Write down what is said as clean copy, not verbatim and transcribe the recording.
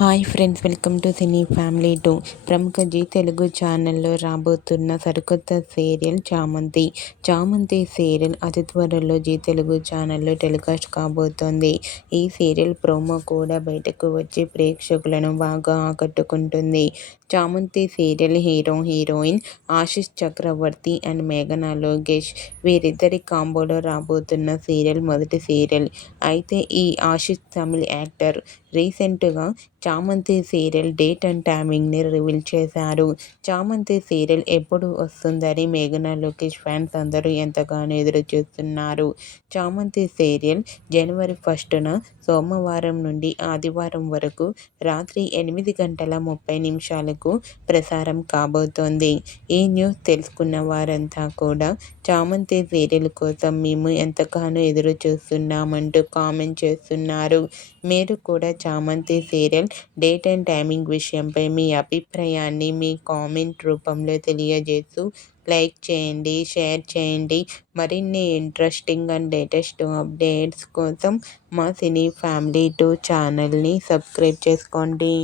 Hi friends, welcome to cine family 2. ప్రముఖ G Telugu ఛానల్లో రాబోతున్న సరికొత్త సీరియల్ చామంతి. చామంతి సీరియల్ అతి త్వరలో జీ తెలుగు ఛానల్లో టెలికాస్ట్ కాబోతోంది. ఈ సీరియల్ ప్రోమో కూడా బయటకు వచ్చి ప్రేక్షకులను బాగా ఆకట్టుకుంటుంది. Chamanthi serial hero heroine Ashish Chakravarthi and మేఘనా లోకేష్ వీరిద్దరి కాంబోలో రాబోతున్న సీరియల్ మొదటి సీరియల్. అయితే ఈ ఆశిష్ తమిళ్ యాక్టర్ రీసెంట్గా చామంతి సీరియల్ డేట్ అండ్ టైమింగ్ని రివీల్ చేశారు. చామంతి సీరియల్ ఎప్పుడు వస్తుందని మేఘనా లోకేష్ ఫ్యాన్స్ అందరూ ఎంతగానో ఎదురు చూస్తున్నారు. చామంతి సీరియల్ జనవరి 1న సోమవారం నుండి ఆదివారం వరకు రాత్రి 8:30 ప్రసారం కాబోతోంది. ఈ న్యూస్ తెలుసుకున్న వారంతా కూడా చామంతి సీరియల్ కోసం మేము ఎంతగానో ఎదురు చూస్తున్నామంటూ కామెంట్ చేస్తున్నారు. మీరు కూడా చామంతి సీరియల్ డేట్ అండ్ టైమింగ్ విషయంపై మీ అభిప్రాయాన్ని మీ కామెంట్ రూపంలో తెలియజేస్తూ లైక్ చేయండి, షేర్ చేయండి. మరిన్ని ఇంట్రెస్టింగ్ అండ్ లేటెస్ట్ అప్డేట్స్ కోసం మా సినీ ఫ్యామిలీ 2 ఛానల్ని సబ్స్క్రైబ్ చేసుకోండి.